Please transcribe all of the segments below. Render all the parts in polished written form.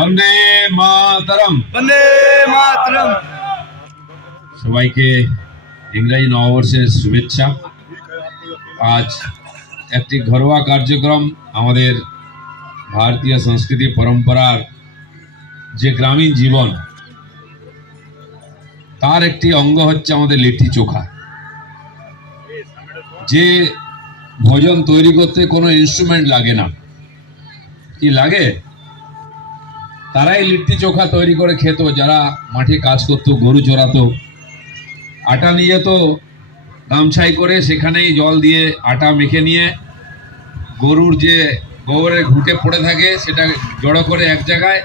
বন্দে মাতরম। বন্দে মাতরম। সবাইকে ইংরেজি নববর্ষের শুভেচ্ছা। আজ একটি ঘরোয়া কার্যক্রম, আমাদের ভারতীয় সংস্কৃতি পরম্পরার যে গ্রামীণ জীবন, তার একটি অঙ্গ হচ্ছে আমাদের লিট্টি চোখা। যে ভোজন তৈরি করতে কোনো ইনস্ট্রুমেন্ট লাগে না, কি লাগে? তারাই লিট্টি চোখা তৈরি করে খেত, যারা মাঠে কাজ করতো, গরু চড়াতো, আটা নিয়ে যেত গামছাই করে, সেখানেই জল দিয়ে আটা মেখে নিয়ে গরুর যে গোবরের ঘুঁটে পড়ে থাকে সেটা জড়ো করে এক জায়গায়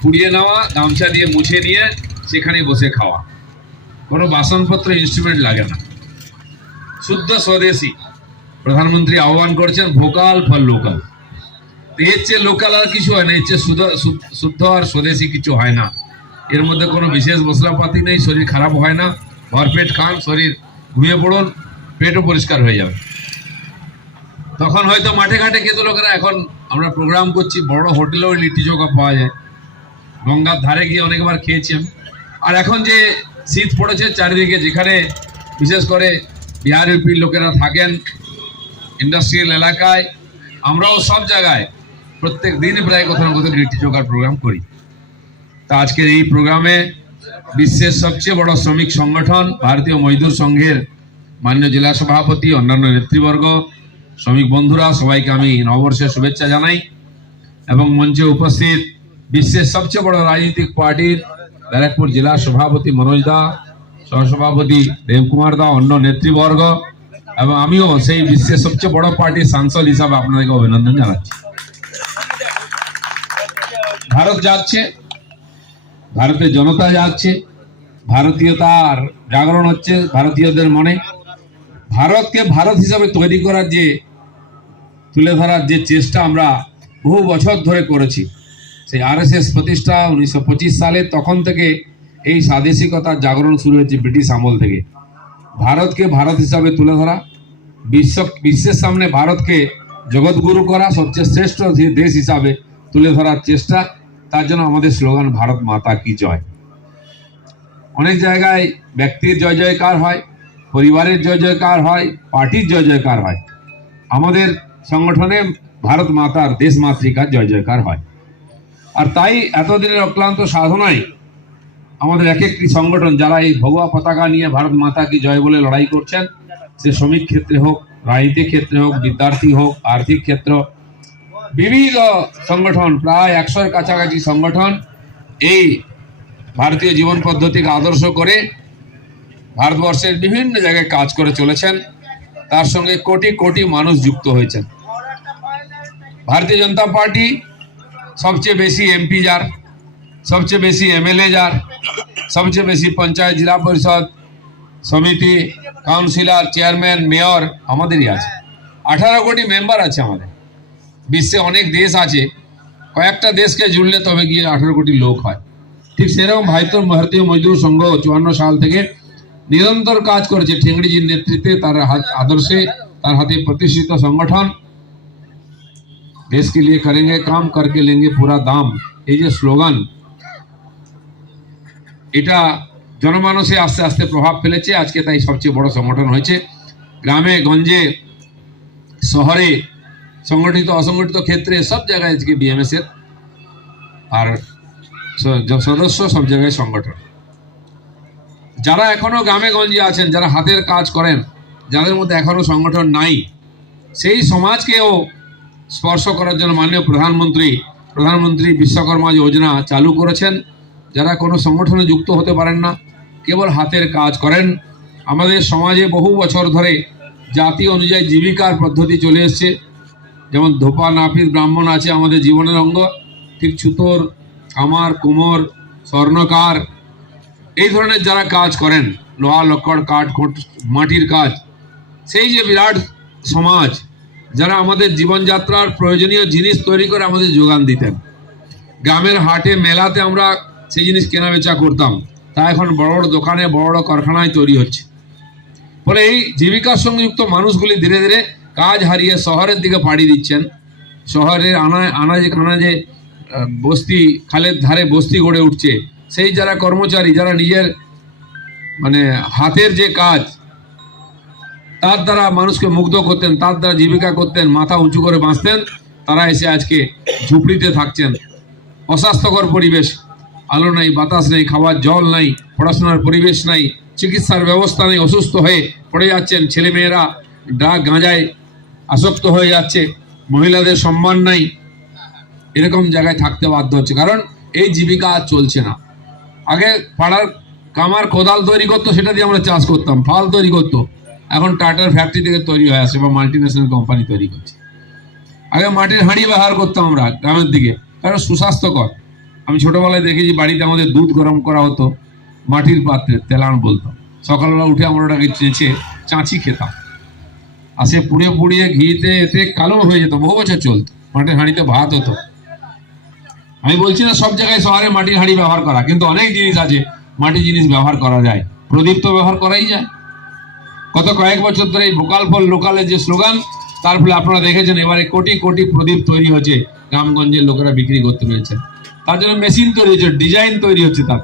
পুড়িয়ে নেওয়া, গামছা দিয়ে মুছে নিয়ে সেখানেই বসে খাওয়া। কোনো বাসনপত্র ইনস্ট্রুমেন্ট লাগে না, শুদ্ধ স্বদেশী। প্রধানমন্ত্রী আহ্বান করছেন ভোকাল ফর লোকাল। এর চেয়ে লোকাল আর কিছু হয় না, এর চেয়ে শুদ্ধ আর স্বদেশী কিছু হয় না। এর মধ্যে কোনো বিশেষ মশলাপাতি নেই, শরীর খারাপ হয় না। ভরপেট খান, শরীর ঘুমিয়ে পড়ুন, পেটও পরিষ্কার হয়ে যাবে। তখন হয়তো মাঠে ঘাটে খেত লোকেরা, এখন আমরা প্রোগ্রাম করছি, বড় হোটেলেও লিট্টি চোখা পাওয়া যায়। গঙ্গার ধারে গিয়ে অনেকবার খেয়েছি আমি। আর এখন যে শীত পড়েছে চারিদিকে, যেখানে বিশেষ করে বিহার ইউপির লোকেরা থাকেন, ইন্ডাস্ট্রিয়াল এলাকায়, আমরাও সব জায়গায় প্রত্যেক দিন প্রায় কোথাও না কোথাও লিট্টি চোখার প্রোগ্রাম করি। তা আজকের এই প্রোগ্রামে বিশ্বের সবচেয়ে বড় শ্রমিক সংগঠন ভারতীয় মজদুর সংঘের মাননীয় জেলা সভাপতি, অন্যান্য নেতৃবর্গ, শ্রমিক বন্ধুরা, সবাইকে আমি নববর্ষের শুভেচ্ছা জানাই। এবং মঞ্চে উপস্থিত বিশ্বের সবচেয়ে বড় রাজনৈতিক পার্টির ব্যারাকপুর জেলা সভাপতি মনোজ দা, সহসভাপতি দেবকুমার দা, অন্য নেতৃবর্গ, এবং আমিও সেই বিশ্বের সবচেয়ে বড় পার্টির সাংসদ হিসাবে আপনাদেরকে অভিনন্দন জানাচ্ছি। ভারত যাচ্ছে, ভারতের জনতা যাচ্ছে, ভারতীয়তার জাগরণ হচ্ছে ভারতীয়দের মনে। ভারতকে ভারত হিসাবে তৈরি করার যে, তুলে ধরার যে চেষ্টা আমরা বহু বছর ধরে করেছি, সেই আরএসএস প্রতিষ্ঠা 1925 সালে, তখন থেকে এই স্বাদেশিকতার জাগরণ শুরু হয়েছে ব্রিটিশ আমল থেকে। ভারতকে ভারত হিসাবে তুলে ধরা, বিশ্বের সামনে ভারতকে জগৎগুরু করা, সবচেয়ে শ্রেষ্ঠ দেশ হিসাবে তুলে ধরার চেষ্টা। তার জন্য আমাদের স্লোগান ভারত মাতা কি জয়। অনেক জায়গায় ব্যক্তির জয় জয়কার হয়, পরিবারের জয় জয়কার হয়, পার্টির জয় জয়কার হয়। আমাদের সংগঠনে ভারত মাতার, দেশ মাতৃকার জয় জয়কার হয়। আর তাই এতদিনের অক্লান্ত সাধনায় আমাদের এক একটি সংগঠন, যারা এই ভগবা পতাকা নিয়ে ভারত মাতা কি জয় বলে লড়াই করছেন, সে শ্রমিক ক্ষেত্রে হোক, রাজনীতিক ক্ষেত্রে হোক, বিদ্যার্থী হোক, আর্থিক ক্ষেত্র, বিবিধ সংগঠন, প্রায় 100-এর কাছাকাছি সংগঠন এই ভারতীয় জীবন পদ্ধতিকে আদর্শ করে ভারতবর্ষের বিভিন্ন জায়গায় কাজ করে চলেছেন। তার সঙ্গে কোটি কোটি মানুষ যুক্ত হয়েছেন। ভারতীয় জনতা পার্টি সবচেয়ে বেশি এমপি যার, সবচেয়ে বেশি এমএলএ যার, সবচেয়ে বেশি পঞ্চায়েত, জেলা পরিষদ, সমিতি, কাউন্সিলর, চেয়ারম্যান, মেয়র আমাদেরই আছে। 18 কোটি মেম্বার আছে আমাদের। বিশ্বে অনেক দেশ আছে, কয়েকটা দেশকে জুড়লে তবে গিয়ে 18 কোটি লোক হয়। ঠিক সেরকম ভারতীয় মজদুর সংঘ 54 সাল থেকে নিরন্তর কাজ করেছে ঠেঙ্গড়িজির নেতৃত্বে, তার আদর্শে, তার হাতে প্রতিষ্ঠিত সংগঠন। দেশ কে লিয়ে করেंगे काम करके लेंगे पूरा दाम, এই যে স্লোগান, এটা জনমানসে আস্তে আস্তে প্রভাব ফেলেছে। আজকে তাই সবচেয়ে বড় সংগঠন হয়েছে। গ্রামে গঞ্জে, শহরে, সংগঠিত অসংগঠিত ক্ষেত্রে সব জায়গায় আজকে বিএমএস এর আর সদস্য, সব জায়গায় সংগঠন। যারা এখনো গ্রামে গঞ্জে আছেন, যারা হাতের কাজ করেন, যাদের মধ্যে এখনো সংগঠন নাই, সেই সমাজকেও স্পর্শ করার জন্য মাননীয় প্রধানমন্ত্রী বিশ্বকর্মা যোজনা চালু করেছেন। যারা কোনো সংগঠনে যুক্ত হতে পারেন না, কেবল হাতের কাজ করেন। আমাদের সমাজে বহু বছর ধরে জাতি অনুযায়ী জীবিকার পদ্ধতি চলে এসছে। যেমন ধোপা, নাপিত, ব্রাহ্মণ আছে আমাদের জীবনের অঙ্গ, ঠিক ছুতোর, কামার, কুমোর, স্বর্ণকার, এই ধরনের যারা কাজ করেন, লোহা, লক্কড়, কাঠ, মাটির কাজ, সেই যে বিরাট সমাজ, যারা আমাদের জীবনযাত্রার প্রয়োজনীয় জিনিস তৈরি করে আমাদের যোগান দিতেন। গ্রামের হাটে, মেলাতে আমরা সেই জিনিস কেনাবেচা করতাম, তা এখন বড় বড় দোকানে, বড় বড় কারখানায় তৈরি হচ্ছে। ফলে এই জীবিকার সঙ্গে যুক্ত মানুষগুলি ধীরে ধীরে কাজ হারিয়ে শহরের দিকে পাড়ি দিচ্ছেন। শহরের আনাজে কানাজে বস্তি, খালের ধারে বস্তি গড়ে উঠছে, সেই যারা কর্মচারী, যারা নিজের মানে হাতের যে কাজ, তার দ্বারা মানুষকে মুগ্ধ করতেন, তার দ্বারা জীবিকা করতেন, মাথা উঁচু করে বাঁচতেন, তারা এসে আজকে ঝুপড়িতে থাকছেন। অস্বাস্থ্যকর পরিবেশ, আলো নাই, বাতাস নেই, খাবার জল নাই, পড়াশোনার পরিবেশ নাই, চিকিৎসার ব্যবস্থা নেই, অসুস্থ হয়ে পড়ে যাচ্ছেন। ছেলেমেয়েরা ড্রাগ গাঁজায় আসক্ত হয়ে যাচ্ছে, মহিলাদের সম্মান নাই, এরকম জায়গায় থাকতে বাধ্য হচ্ছে, কারণ এই জীবিকা আর চলছে না। আগে পাড়ার কামার কোদাল তৈরি করতো, সেটা দিয়ে আমরা চাষ করতাম, ফাল তৈরি করতো, এখন টাটার ফ্যাক্টরি থেকে তৈরি হয়ে আসে বা মাল্টিন্যাশনাল কোম্পানি তৈরি করছে। আগে মাটির হাঁড়ি ব্যবহার করতাম আমরা গ্রামের দিকে, কারণ সুস্বাস্থ্যকর। আমি ছোটবেলায় দেখেছি বাড়িতে আমাদের দুধ গরম করা হতো মাটির পাত্রে, তেলান বলতাম। সকালবেলা উঠে আমরা ওটাকে চেঁচে চাঁচি খেতাম, আর সে পুড়িয়ে পুড়িয়ে ঘিতে এতে কালো হয়ে যেত, বহু বছর চলতো। মাটির হাঁড়িতে ভাত হতো। আমি বলছি না সব জায়গায় শহরে মাটির হাঁড়ি ব্যবহার করা, কিন্তু অনেক জিনিস আছে মাটির জিনিস ব্যবহার করা যায়। প্রদীপ তো ব্যবহার করাই যায়। গত কয়েক বছর ধরে এই ভোকাল ফর লোকালের যে স্লোগান, তার ফলে আপনারা দেখেছেন এবারে কোটি কোটি প্রদীপ তৈরি হচ্ছে, গ্রামগঞ্জের লোকেরা বিক্রি করতে পেরেছেন। তার জন্য মেশিন তৈরি হচ্ছে, ডিজাইন তৈরি হচ্ছে তার।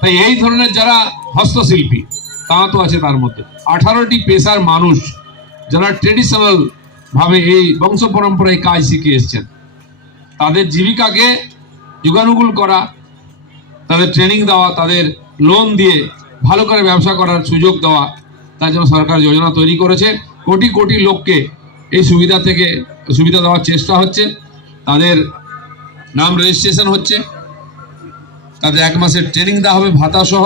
তাই এই ধরনের যারা হস্তশিল্পী, তা তো আছে তার মধ্যে 18টি পেশার মানুষ, যারা ট্রেডিশনাল ভাবে এই বংশ পরম্পরায় কাজ শিখে এসছেন। তাদের জীবিকাকে যুগানুকূল করা, তাদের ট্রেনিং দেওয়া, তাদের লোন দিয়ে ভালো করে ব্যবসা করার সুযোগ দেওয়া, তার জন্য সরকার যোজনা তৈরি করেছে। কোটি কোটি লোককে এই সুবিধা দেওয়ার চেষ্টা হচ্ছে। তাদের নাম রেজিস্ট্রেশন হচ্ছে, তাদের 1 মাসের ট্রেনিং দেওয়া হবে ভাতা সহ,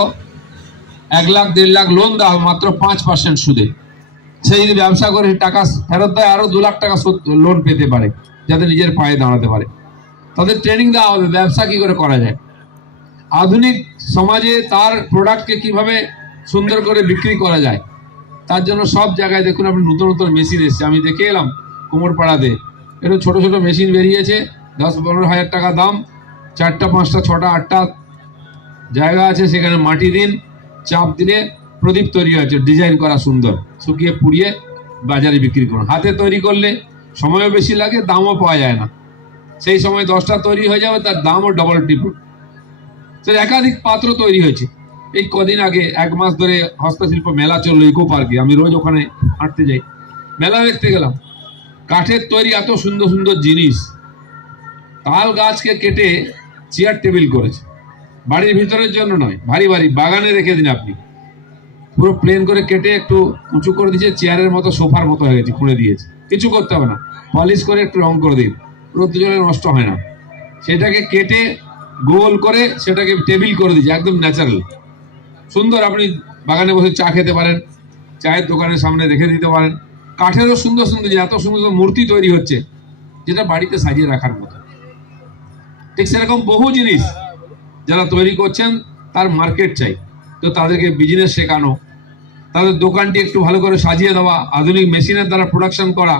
1 লাখ 1.5 লাখ লোন দেওয়া হবে মাত্র 5% সুদে। সে যদি ব্যবসা করে টাকা ফেরত দেয়, আরো 2 লাখ টাকা লোন পেতে পারে, যাতে নিজের পায়ে দাঁড়াতে পারে। তাদের ট্রেনিং দেওয়া হবে ব্যবসা কি করে করা যায়, আধুনিক সমাজে তার প্রোডাক্টকে কিভাবে সুন্দর করে বিক্রি করা যায়। তার জন্য সব জায়গায় দেখুন আপনি নতুন নতুন মেশিন এসছে। আমি দেখে এলাম কোমরপাড়াতে এরকম ছোট ছোট মেশিন বেরিয়েছে, 10-15 হাজার টাকা দাম, 4টা 5টা 6টা 8টা জায়গা আছে, সেখানে মাটি দিন, চাপ দিলে প্রদীপ তৈরি হয়েছে, ডিজাইন করা সুন্দর, শুকিয়ে পুড়িয়ে বাজারে বিক্রি করুন। হাতে তৈরি করলে সময়ও বেশি লাগে, দামও পাওয়া যায় না। সেই সময় 10টা তৈরি হয়ে যাবে, তার দামও ডবল ট্রিপল। একাধিক পাত্র তৈরি হয়েছে। এই কদিন আগে 1 মাস ধরে হস্তশিল্প মেলা চললো ইকো পার্কে, আমি রোজ ওখানে হাঁটতে যাই, মেলা দেখতে গেলাম। কাঠের তৈরি এত সুন্দর সুন্দর জিনিস, তাল গাছকে কেটে চেয়ার টেবিল করেছে, বাড়ির ভিতরের জন্য নয়, ভারী ভারী বাগানে রেখে দিন আপনি, পুরো প্লেন করে কেটে একটু উঁচু করে দিয়েছে, চেয়ারের মতো সোফার মতো হয়ে গেছে, খুঁড়ে দিয়েছে, কিছু করতে হবে না, পলিশ করে একটু রং করে দিন, রোদ জলে নষ্ট হয় না। সেটাকে কেটে গোল করে সেটাকে টেবিল করে দিয়েছে, একদম ন্যাচারাল সুন্দর। আপনি বাগানে বসে চা খেতে পারেন, চায়ের দোকানের সামনে রেখে দিতে পারেন। কাঠেরও সুন্দর সুন্দর, এত সুন্দর সুন্দর মূর্তি তৈরি হচ্ছে, যেটা বাড়িতে সাজিয়ে রাখার মতো। ঠিক সেরকম বহু জিনিস যারা তৈরি করছেন, তার মার্কেট চাই, তো তাদেরকে বিজনেস শেখানো, তাদের দোকানটি একটু ভালো করে সাজিয়ে দেওয়া, আধুনিক মেশিনের দ্বারা প্রোডাকশন করা,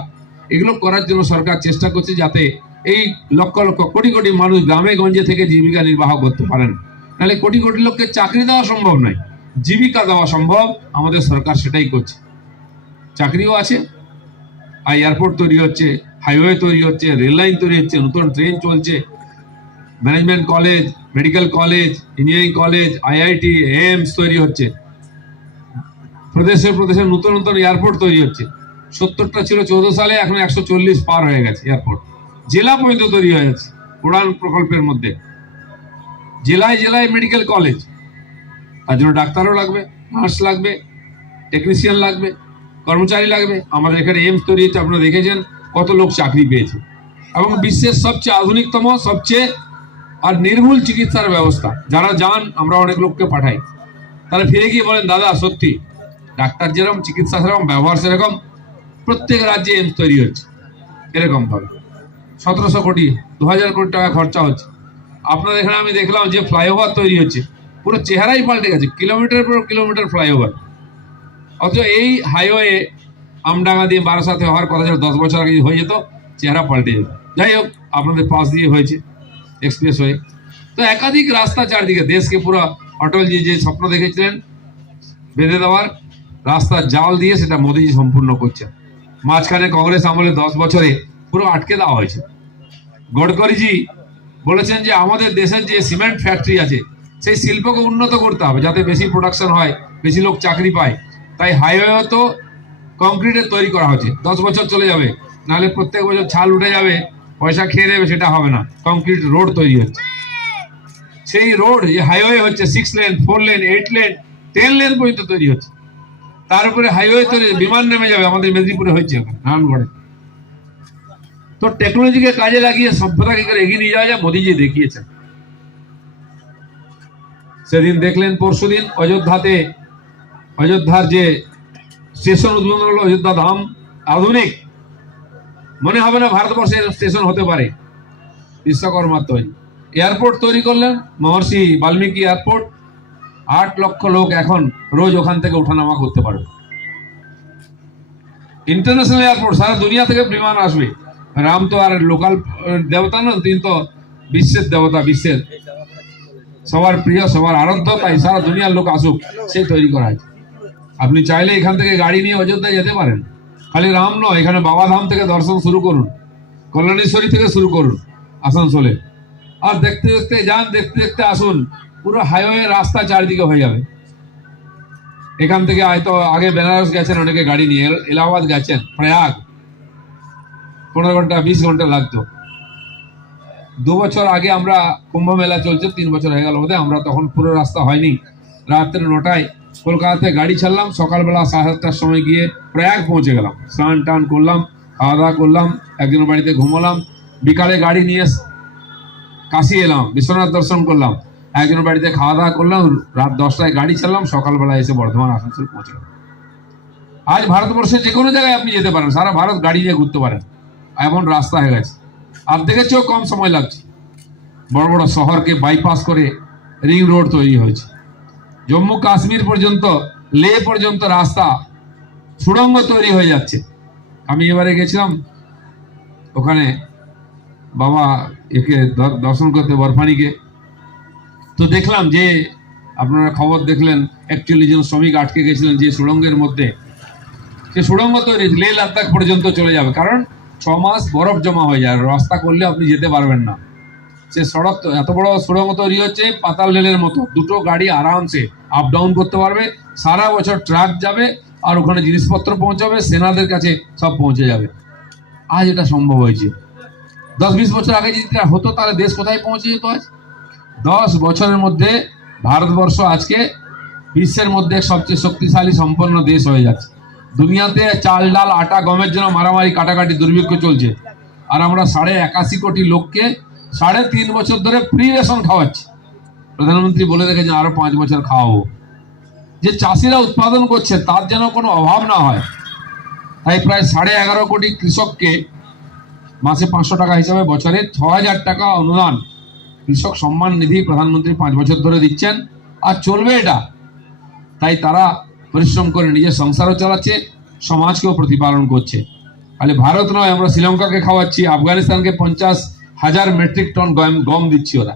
এগুলো করার জন্য সরকার চেষ্টা করছে, যাতে এই লক্ষ লক্ষ কোটি কোটি মানুষ গ্রামে গঞ্জে থেকে জীবিকা নির্বাহ করতে পারেন। নাহলে কোটি কোটি লোককে চাকরি দেওয়া সম্ভব নয়, জীবিকা দেওয়া সম্ভব। আমাদের সরকার সেটাই করছে, চাকরিও আছে, আর এয়ারপোর্ট তৈরি হচ্ছে, হাইওয়ে তৈরি হচ্ছে, রেল লাইন তৈরি হচ্ছে, নতুন ট্রেন চলছে, management college, medical college, engineering college, IIT, AIIMS তৈরি হচ্ছে, প্রদেশে প্রদেশে নতুন নতুন এয়ারপোর্ট তৈরি হচ্ছে। 70টা ছিল 14 সালে, এখন 140 পার হয়ে গেছে এয়ারপোর্ট। জেলা পর্যন্ত তৈরি হয়ে যাচ্ছে উড়ান প্রকল্পের মধ্যে, জেলায় জেলায় মেডিকেল কলেজ। তার জন্য ডাক্তারও লাগবে, নার্স লাগবে, টেকনিশিয়ান লাগবে, কর্মচারী লাগবে। আমাদের এখানে এইমস তৈরি হচ্ছে, আপনারা দেখেছেন কত লোক চাকরি পেয়েছে, এবং বিশ্বের সবচেয়ে আধুনিকতম, সবচেয়ে আর নির্ভুল চিকিৎসার ব্যবস্থা। যারা যান, আমরা অনেক লোককে পাঠাই, তারা ফিরে গিয়ে বলেন, দাদা সত্যি ডাক্তার যেরকম, চিকিৎসা সেরকম, ব্যবহার সেরকম। প্রত্যেক রাজ্যে এইমস তৈরি হচ্ছে এরকম ভাবে, 1700 কোটি 2000 কোটি টাকা খরচা হচ্ছে। আপনাদের এখানে আমি দেখলাম যে ফ্লাইওভার তৈরি হচ্ছে, পুরো চেহারাই পাল্টে গেছে, কিলোমিটার পর কিলোমিটার ফ্লাইওভার। অথচ এই হাইওয়ে আমডাঙ্গা দিয়ে বারাসাতে হওয়ার কথা ছিল, 10 বছর আগে হয়ে যেত, চেহারা পাল্টে যেত। যাই হোক, আপনাদের পাশ দিয়ে হয়েছে এক্সপ্রেস হয়ে। তো একাধিক রাস্তা চারদিকে, দেশকে পুরো অটলজি যে স্বপ্ন দেখেছিলেন বেঁধে দেওয়ার রাস্তার জাল দিয়ে, সেটা মোদীজি সম্পূর্ণ করছে। মাঝখানে কংগ্রেস আমলে 10 বছরে পুরো আটকে দেওয়া হয়েছে। গডকরিজি বলেছেন যে আমাদের দেশের যে সিমেন্ট ফ্যাক্টরি আছে সেই শিল্পকে উন্নত করতে হবে যাতে বেশি প্রোডাকশন হয়, বেশি লোক চাকরি পায়। তাই হাইওয়েও তো কংক্রিটের তৈরি করা হচ্ছে, 10 বছর চলে যাবে, নাহলে প্রত্যেক বছর ছাল উঠে যাবে, পয়সা খেয়ে দেবে, সেটা হবে না। কংক্রিট রোড তৈরি হচ্ছে, সেই রোড যে হাইওয়ে হচ্ছে 6 লেন, 4 লেন, 8 লেন, 10 লেন পর্যন্ত তৈরি হচ্ছে। তার উপরে হাইওয়ে তৈরি, বিমান নেমে যাবে, আমাদের মেদিনীপুরে হচ্ছে, নারায়ণগড়ে। তো টেকনোলজিকে কাজে লাগিয়ে সভ্যতাকে করে এগিয়ে নিয়ে যাওয়া যায়, মোদীজি দেখিয়েছেন। সেদিন দেখলেন, পরশুদিন অযোধ্যাতে, অযোধ্যার যে স্টেশন উদ্বোধন হলো, অযোধ্যা ধাম, আধুনিক, মনে হবে না ভারতবর্ষের স্টেশন হতে পারে, বিশ্বকর্মার তৈরি। এয়ারপোর্ট তৈরি করলেন, মহর্ষি বাল্মীকি এয়ারপোর্ট। 8 লক্ষ লোক এখন রোজ ওখান থেকে ওঠানামা করতে পারবে। ইন্টারন্যাশনাল এয়ারপোর্ট, সারা দুনিয়া থেকে বিমান আসবে। রাম তো আর লোকাল দেবতা নন, তিনি তো বিশ্বের দেবতা, বিশ্বের সবার প্রিয়, সবার আরাধ্য, তাই সারা দুনিয়ার লোক আসুক, সে তৈরি করা হয়েছে। আপনি চাইলে এখান থেকে গাড়ি নিয়ে অযোধ্যায় যেতে পারেন। খালি রাম নয়, এখানে বাবাধাম থেকে দর্শন শুরু করুন, কল্যাণেশ্বরী থেকে শুরু করুন আসানসোলে, আর দেখতে দেখতে যান, দেখতে দেখতে আসুন, পুরো হাইওয়ে রাস্তা চারিদিকে হয়ে যাবে। এখান থেকে হয়তো আগে বেনারস গেছেন অনেকে গাড়ি নিয়ে, এলাহাবাদ গেছেন, প্রয়াগ 15 ঘন্টা 20 ঘন্টা লাগতো। 2 বছর আগে আমরা, কুম্ভ মেলা চলছে, 3 বছর হয়ে গেল বোধহয়, আমরা তখন পুরো রাস্তা হয়নি, রাত্রে 9টায় কলকাতাতে গাড়ি ছাড়লাম, সকালবেলা 7:30টার সময় গিয়ে প্রয়াগ পৌঁছে গেলাম। স্নান টান করলাম, খাওয়া দাওয়া করলাম, একজনের বাড়িতে ঘুমালাম, বিকালে গাড়ি নিয়ে কাশি এলাম, বিশ্বনাথ দর্শন করলাম, একজনের বাড়িতে খাওয়া দাওয়া করলাম, রাত 10টায় গাড়ি ছাড়লাম, সকালবেলা এসে বর্ধমান আসানসোল পৌঁছে গেলাম। আজ ভারতবর্ষের যে কোনো জায়গায় আপনি যেতে পারেন, সারা ভারত গাড়ি নিয়ে ঘুরতে পারেন, এমন রাস্তা হয়ে গেছে। অর্ধেকের চেয়েও কম সময় লাগছে। বড় বড় শহরকে বাইপাস করে রিং রোড তৈরি হয়েছে। জম্মু কাশ্মীর পর্যন্ত, লে পর্যন্ত রাস্তা, সুড়ঙ্গ তৈরি হয়ে যাচ্ছে। আমি এবারে গেছিলাম ওখানে বাবা একে দর্শন করতে, বরফানিকে। তো দেখলাম যে, আপনারা খবর দেখলেন, 41 জন শ্রমিক আটকে গেছিলেন যে সুড়ঙ্গের মধ্যে, সে সুড়ঙ্গ তৈরি লে লাদাখ পর্যন্ত চলে যাবে, কারণ 6 মাস বরফ জমা হয়ে যায়, রাস্তা করলে আপনি যেতে পারবেন না। সে সড়ক তো এত বড় সুড়ঙ্গ তৈরি হচ্ছে, পাতাল রেলের মতো, 2টো গাড়ি আরামসে আপ ডাউন করতে পারবে, সারা বছর ট্রাক যাবে, আর ওখানে জিনিসপত্র পৌঁছাবে, সেনাদের কাছে সব পৌঁছে যাবে। আজ এটা সম্ভব হয়েছে। 10-20 বছর আগে যদি এটা হতো, তাহলে দেশ কোথায় পৌঁছে যেত আজ? 10 বছরের মধ্যে ভারতবর্ষ আজকে বিশ্বের মধ্যে সবচেয়ে শক্তিশালী সম্পন্ন দেশ হয়ে যাচ্ছে। দুনিয়াতে চাল, ডাল, আটা, গমের জন্য মারামারি, কাটাকাটি, দুর্ভিক্ষ চলছে, আর আমরা 81 কোটি লোককে 3.5 বছর ধরে ফ্রি রেশন খাওয়াচ্ছি। প্রধানমন্ত্রী বলে রেখেছেন আরো 5 বছর খাওয়াবো। যে চাষিরা উৎপাদন করছে তার যেন কোনো অভাব না হয়, তাই প্রায় 11.5 কোটি কৃষককে মাসে 500 টাকা হিসাবে বছরে 6,000 টাকা অনুদান কৃষক সম্মান নিধি প্রধানমন্ত্রী 5 বছর ধরে দিচ্ছেন, আর চলবে এটা। তাই তারা পরিশ্রম করে নিজের সংসারও চালাচ্ছে, সমাজকেও প্রতিপালন করছে। খালি ভারত নয়, আমরা শ্রীলঙ্কাকে খাওয়াচ্ছি, আফগানিস্তানকে 50,000 মেট্রিক টন গম দিচ্ছি। ওরা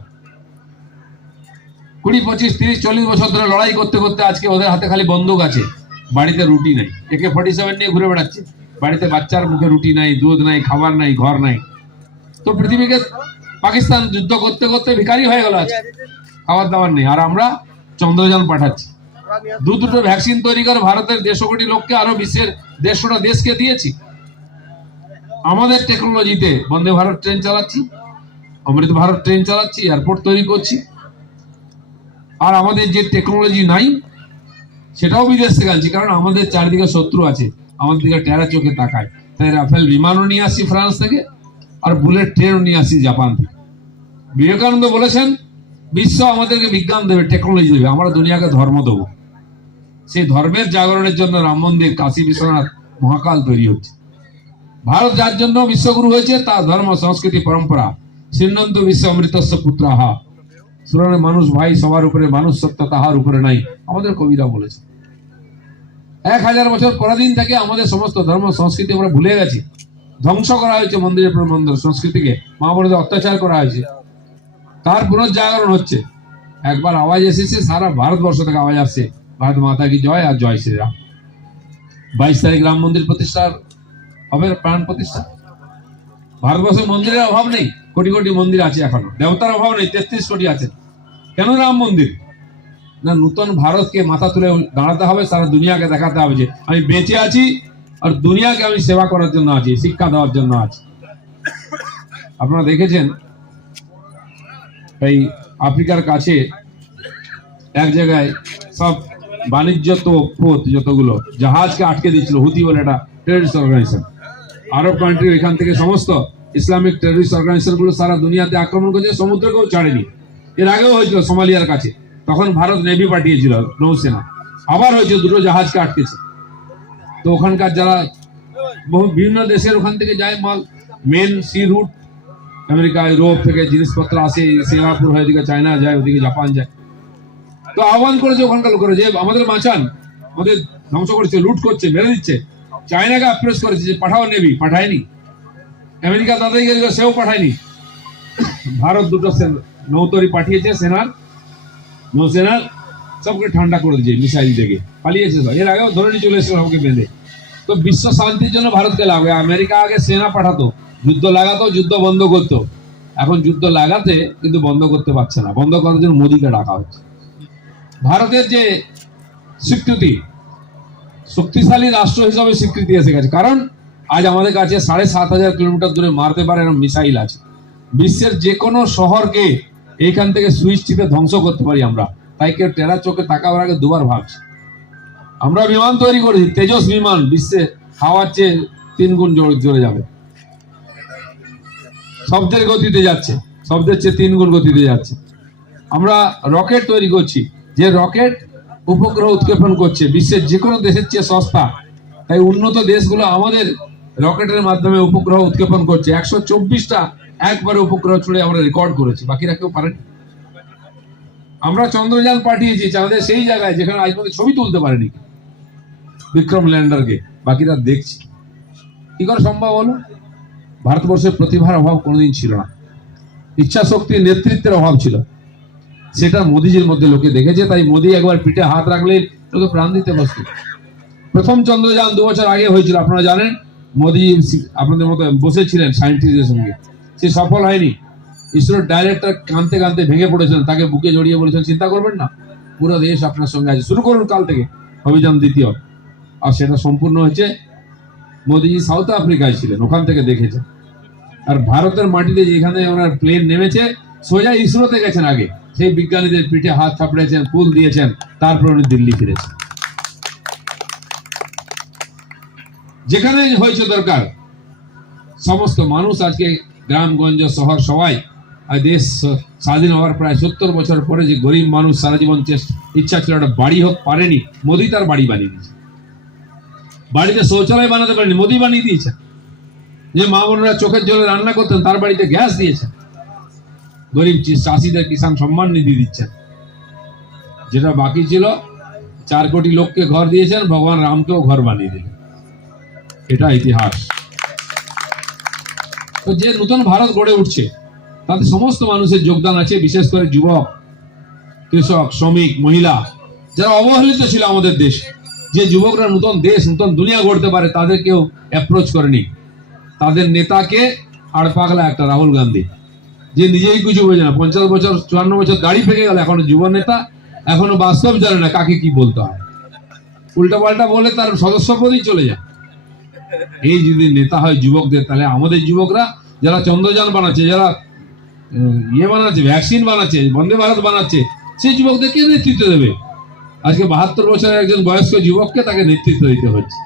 20, 25, 30, 40 বছর ধরে লড়াই করতে করতে আজকে ওদের হাতে খালি বন্দুক আছে, বাড়িতে রুটি নেই, AK-47 নিয়ে ঘুরে বেড়াচ্ছে, বাড়িতে বাচ্চার মুখে রুটি নাই, দুধ নাই, খাবার নাই, ঘর নাই। তো পৃথিবীকে, পাকিস্তান যুদ্ধ করতে করতে ভিখারি হয়ে গেল, আজকে খাবার দাবার নেই, আর আমরা চন্দ্রযান পাঠাচ্ছি। 2-2টো ভ্যাকসিন তৈরি করে ভারতের 150 কোটি লোককে, আরো বিশ্বের 150টা দেশকে দিয়েছি। আমাদের টেকনোলজিতে বন্দে ভারত ট্রেন চালাচ্ছি, অমৃত ভারত ট্রেন চালাচ্ছি, এয়ারপোর্ট তৈরি করছি। আর আমাদের যে টেকনোলজি নাই সেটাও বিদেশ থেকে আনছি, কারণ আমাদের চারিদিকে শত্রু আছে, আমাদের দিকে টেরা চোখে তাকায়। তাই রাফেল বিমানও নিয়ে আসছি ফ্রান্স থেকে, আর বুলেট ট্রেনও নিয়ে আসছি জাপান থেকে। বিবেকানন্দ বলেছেন, বিশ্ব আমাদেরকে বিজ্ঞান দেবে, টেকনোলজি দেবে, আমরা দুনিয়াকে ধর্ম দেবো। সেই ধর্মের জাগরণের জন্য রাম মন্দির, কাশী বিশ্বনাথ, মহাকাল তৈরি হচ্ছে। ভারত যার জন্য বিশ্বগুরু হয়েছে, তার ধর্ম, সংস্কৃতি, পরম্পরা। সিন্নন্তু বিশ্ব অমৃতস্য পুত্রাহা, সুরানে মানুষ ভাই, সবার উপরে মানুষ সত্য, তাহার উপরে নাই, আমাদের কবিরা বলেছে। 1000 বছর পরাধীন থেকে আমাদের সমস্ত ধর্ম সংস্কৃতি আমরা ভুলে গেছি, ধ্বংস করা হয়েছে, মন্দিরের পর মন্দির, সংস্কৃতিকে মা বোনদের অত্যাচার করা হয়েছে। তার পুনর্জাগরণ হচ্ছে। একবার আওয়াজ এসেছে, সারা ভারতবর্ষ থেকে আওয়াজ আসছে, ভারত মাতা কি জয়, আর জয় শ্রীরাম। 22 তারিখ রাম মন্দির প্রতিষ্ঠার হবে, প্রাণ প্রতিষ্ঠা। ভারতবর্ষের মন্দিরের অভাব নেই, কোটি কোটি মন্দির আছে এখনো, দেবতার অভাব নেই, 33 কোটি আছে। কেন রাম মন্দির? না, নূতন ভারতকে মাথা তুলে দাঁড়াতে হবে, সারা দুনিয়াকে দেখাতে হবে যে আমি বেঁচে আছি আর দুনিয়াকে আমি সেবা করার জন্য আছি, শিক্ষা দেওয়ার জন্য আছি। আপনারা দেখেছেন এই আফ্রিকার কাছে এক জায়গায় সব বাণিজ্য তো পথ যতগুলো জাহাজকে আটকে দিচ্ছিল, হুতি বলে একটা টেররিস্ট অর্গানাইজেশন। আরব কান্ট্রি এখান থেকে সমস্ত ইসলামিক টেররিস্ট অর্গানাইজেশন গুলো সারা দুনিয়াতে আক্রমণ করছে, সমুদ্রকেও ছাড়েনি। এর আগেও হয়েছিল সোমালিয়ার কাছে, তখন ভারত নেভি পাঠিয়েছিল, নৌসেনা। আবার হয়েছে, দুটো জাহাজকে আটকেছে। তো ওখানকার যারা বিভিন্ন দেশের ওখান থেকে যায় মাল, main sea route America Europe থেকে জিনিসপত্র আসে, সিঙ্গাপুর হয়ে এদিকে চায়না যায়, ওদিকে জাপান যায়। তো আহ্বান করেছে ওখানকার লোকেরা যে আমাদের বাঁচান, আমাদের ধ্বংস করছে, লুট করছে, মেরে দিচ্ছে। চায়নাকে অ্যাপ্রোচ করেছে যে পাঠাও নেভি, পাঠায়নি। আমেরিকা তাদেরকে সেও পাঠায়নি। ভারত দুটো নৌতরি পাঠিয়েছে, সেনার, নৌসেনার, সবকে ঠান্ডা করে দিয়েছে মিসাইল থেকে, পালিয়েছে। এর আগেও ধরে নিয়ে চলে এসেছিল আমাকে বেঁধে। তো বিশ্ব শান্তির জন্য ভারতকে লাগবে। আমেরিকা আগে সেনা পাঠাতো, যুদ্ধ লাগাতো, যুদ্ধ বন্ধ করতো। এখন যুদ্ধ লাগাতে কিন্তু বন্ধ করতে পারছে না, বন্ধ করার জন্য মোদীকে ডাকা হচ্ছে। ভারতের যে স্বীকৃতি, শক্তিশালী রাষ্ট্র হিসাবে স্বীকৃতি এসে গেছে, কারণ আজ আমাদের কাছে 7,500 কিলোমিটার দূরে মারতে পারে এরকম মিসাইল আছে। বিশ্বের যে কোনো শহরকে এইখান থেকে সুইচ টিপে ধ্বংস করতে পারি আমরা। তাই কেউ টেরা চোখে তাকাবার আগে দুবার ভাবছে। আমরা বিমান তৈরি করেছি, তেজস বিমান, বিশ্বে হাওয়ার চেয়ে 3 গুণ জোরে যাবে, শব্দের গতিতে যাচ্ছে, শব্দের চেয়ে 3 গুণ গতিতে যাচ্ছে। আমরা রকেট তৈরি করছি, যে রকেট উপগ্রহ উৎক্ষেপণ করছে, বিশ্বের যে কোনো দেশের চেয়ে সস্তা। তাই উন্নত দেশগুলো আমাদের রকেটের মাধ্যমে উপগ্রহ উৎক্ষেপণ করছে। 124টা একবারে উপগ্রহ ছুড়ে আমরা রেকর্ড করেছি, বাকিরা কেউ পারেনি। আমরা চন্দ্রযান পাঠিয়েছি আমাদের সেই জায়গায় যেখানে আজ পর্যন্ত ছবি তুলতে পারেনি বিক্রম ল্যান্ডারকে, বাকিরা দেখছি। কি করে সম্ভব হলো? ভারতবর্ষের প্রতিভার অভাব কোনোদিন ছিল না, ইচ্ছা শক্তি, নেতৃত্বের অভাব ছিল। সেটা মোদিজির মধ্যে লোকে দেখেছে। তাই মোদি একবার পিঠে হাত রাখলে লোকে প্রাণ দিতে প্রস্তুত। প্রথম চন্দ্রযান 2 বছর আগে হয়েছিল, আপনারা জানেন। মোদি আপনাদের মতো বসেছিলেন সায়েন্টিস্টদের সঙ্গে, সে সফল হয়নি। ইসরোর ডাইরেক্টর কাঁদতে কাঁদতে ভেঙে পড়েছিলেন, তাকে বুকে জড়িয়ে বলেছেন চিন্তা করবেন না, পুরো দেশ আপনার সঙ্গে আছে, শুরু করুন কাল থেকে অভিযান 2য়। আর সেটা সম্পূর্ণ হয়েছে। মোদিজি সাউথ আফ্রিকায় ছিলেন, ওখান থেকে দেখেছেন। আর ভারতের মাটিতে যেখানে ওনার প্লেন নেমেছে, সোজা ইসরোতে গেছেন আগে, সেই বিজ্ঞানীদের পিঠে হাত থাপড়েছেন, ফুল দিয়েছেন, তারপর উনি দিল্লি ফিরেছেন। যেখানে হয়েছে দরকার, সমস্ত মানুষ আজকে গ্রামগঞ্জ শহর সবাই, আর দেশ স্বাধীন হওয়ার প্রায় 70 বছর পরে যে গরিব মানুষ সারা জীবন ইচ্ছা ছিল একটা বাড়ি হোক, পারেনি, মোদি তার বাড়ি বানিয়ে দিয়েছে। বাড়িতে শৌচালয় বানাতে পারেনি, মোদি বানিয়ে দিয়েছেন। যে মা বোনেরা চোখের জলে রান্না করতেন, তার বাড়িতে গ্যাস দিয়েছেন। গরিব চাষিদের কিষাণ সম্মান নিধি দিচ্ছেন। যেটা বাকি ছিল, 4 কোটি লোককে ঘর দিয়েছেন, ভগবান রামকেও ঘর বানিয়ে দিলেন। এটা ইতিহাস। তো যে নতুন ভারত গড়ে উঠছে, তাতে সমস্ত মানুষের যোগদান আছে, বিশেষ করে যুবক, কৃষক, শ্রমিক, মহিলা, যারা অবহেলিত ছিল আমাদের দেশ। যে যুবকরা নতুন দেশ, নতুন দুনিয়া গড়তে পারে, তাদের কেউ অ্যাপ্রোচ করেনি। তাদের নেতাকে আর পাগলা একটা রাহুল গান্ধী, যে নিজেই কিছু বোঝে না, 50 বছর 54 বছর দাড়ি পেকে গেল, এখনো যুব নেতা, এখনো বাস্তব জানে না কাকে কি বলতে হয়। উল্টা পাল্টা বলে তার সদস্যপদই চলে যায়। এই যদি নেতা হয় যুবকদের, তাহলে আমাদের যুবকরা যারা চন্দ্রযান বানাচ্ছে, যারা বানাচ্ছে, ভ্যাকসিন বানাচ্ছে, বন্দে ভারত বানাচ্ছে, সেই যুবকদের কে নেতৃত্ব দেবে? আজকে 72 বছরের একজন বয়স্ক যুবককে তাকে নেতৃত্ব দিতে হচ্ছে।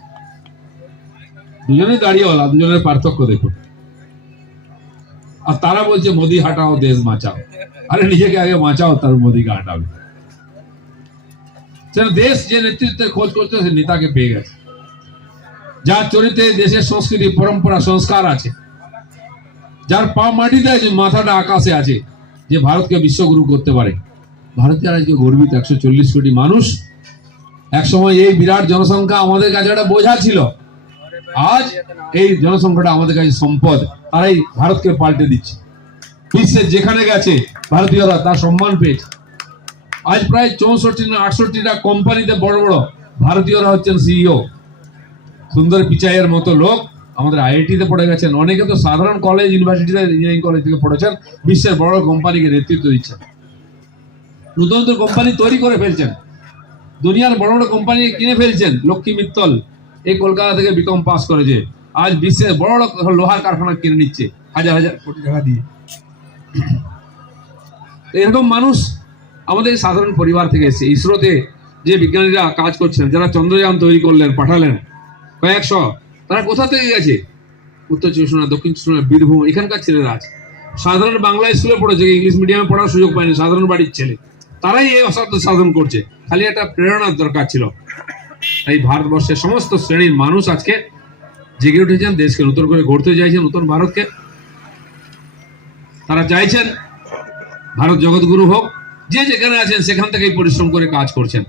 দুজনেই দাঁড়িয়েওয়ালা, দুজনের পার্থক্য দেখুন। আর তারা বলছে মোদি হাটাও, দেশ বাঁচাও। আরে নিজেকে আগে বাঁচাও, তার মোদিকে হাঁটাবে। দেশ যে নেতৃত্বের খোঁজ করছে, সে নেতাকে পেয়ে গেছে, যার চরিত্রে দেশের সংস্কৃতি, পরম্পরা, সংস্কার আছে, যার পা মাটিতে আছে, মাথাটা আকাশে আছে, যে ভারতকে বিশ্বগুরু করতে পারে। ভারতের আজকে গর্বিত 140 কোটি মানুষ। একসময় এই বিরাট জনসংখ্যা আমাদের কাছে একটা বোঝা ছিল, আজ এই জনসংখ্যাটা আমাদের কাছে সম্পদ। তারাই ভারতকে পাল্টে দিচ্ছে। বিশ্বের যেখানে গেছে ভারতীয়রা তার সম্মান পেয়েছে। আজ প্রায় 64 না 68টা কোম্পানিতে বড় বড় ভারতীয়রা হচ্ছেন সিইও। সুন্দর পিচাইয়ের মতো লোক আমাদের আইআইটিতে পড়ে গেছেন, অনেকে তো সাধারণ কলেজ ইউনিভার্সিটিতে ইঞ্জিনিয়ারিং কলেজ থেকে পড়েছেন, বিশ্বের বড় কোম্পানিকে নেতৃত্ব দিচ্ছেন, নতুন নতুন কোম্পানি তৈরি করে ফেলছেন, দুনিয়ার বড় বড় কোম্পানি কিনে ফেলছেন। লক্ষ্মী মিত্তল এই কলকাতা থেকে বিকম পাস করেছে, আজ বিশ্বের বড় বড় লোহার কারখানা কিনে নিচ্ছে হাজার হাজার কোটি টাকা দিয়ে। এরকম মানুষ আমাদের সাধারণ পরিবার থেকে এসেছে। ইসরোতে যে বিজ্ঞানীরা কাজ করছেন, যারা চন্দ্রযান তৈরি করলেন, পাঠালেন কয়েকশো, তারা কোথা থেকে গেছে? উত্তর চব্বিশ পরগনা, দক্ষিণ চব্বিশ পরগনা, বীরভূম, এখানকার ছেলেরা আছে। সাধারণ বাংলা স্কুলে পড়েছে, ইংলিশ মিডিয়ামে পড়ার সুযোগ পায়নি, সাধারণ বাড়ির ছেলে, তারাই এই অসাধ্য সাধন করছে। খালি একটা প্রেরণার দরকার ছিল। তাই ভারতবর্ষের সমস্ত শ্রেণীর মানুষ আজকে জেগে উঠেছেন, দেশকে নতুন করে গড়তে চাইছেন, নতুন ভারতকে। তারা চাইছেন ভারত জগৎগুরু হোক, যে যেখানে আছেন সেখান থেকেই পরিশ্রম করে কাজ করছেন।